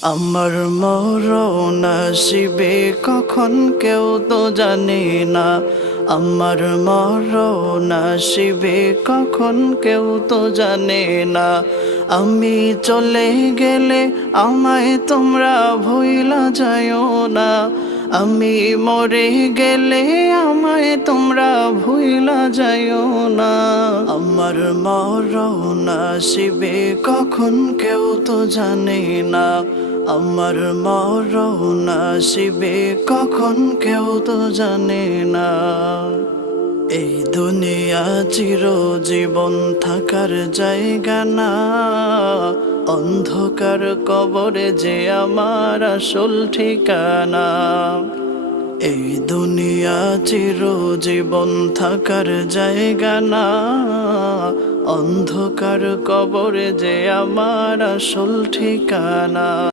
আমার মরণ আসিবে কখন কেউ তো জানে না। আমার মরণ আসিবে কখন কেউ তো জানে না। আমি চলে গেলে আমায় তোমরা ভুইলা যাইও না। আমি মরে গেলে আমায় তোমরা ভুইলা যাইও না। আমার মরণ আসিবে কখন কেউ তো জানে না। আমার মরণ আসিবে কখন কেউ তো জানে না। এই দুনিয়া চিরজীবন থাকার জায়গা না। অন্ধকার কবরে যে আমার আসল ঠিকানা। এই দুনিয়া চিরজীবন থাকার জায়গা না। অন্ধকার কবরে যে আমার আসল ঠিকানা।